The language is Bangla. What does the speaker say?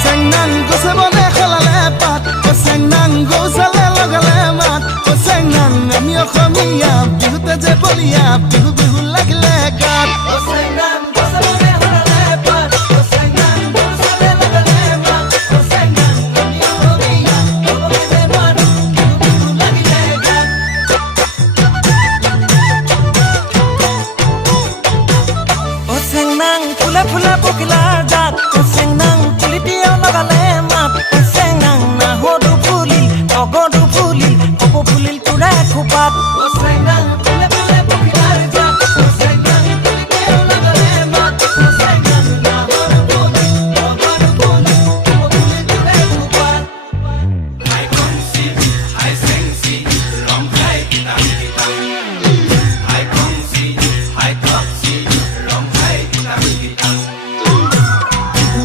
চেংনাং গছে বনে খলালে পাত চেংনাং গৌচালে লগালে মাত চেংনাং আমি অসমীয়া বিহুতে যে বলিয়া বিহু বিহু লাগিলে গাত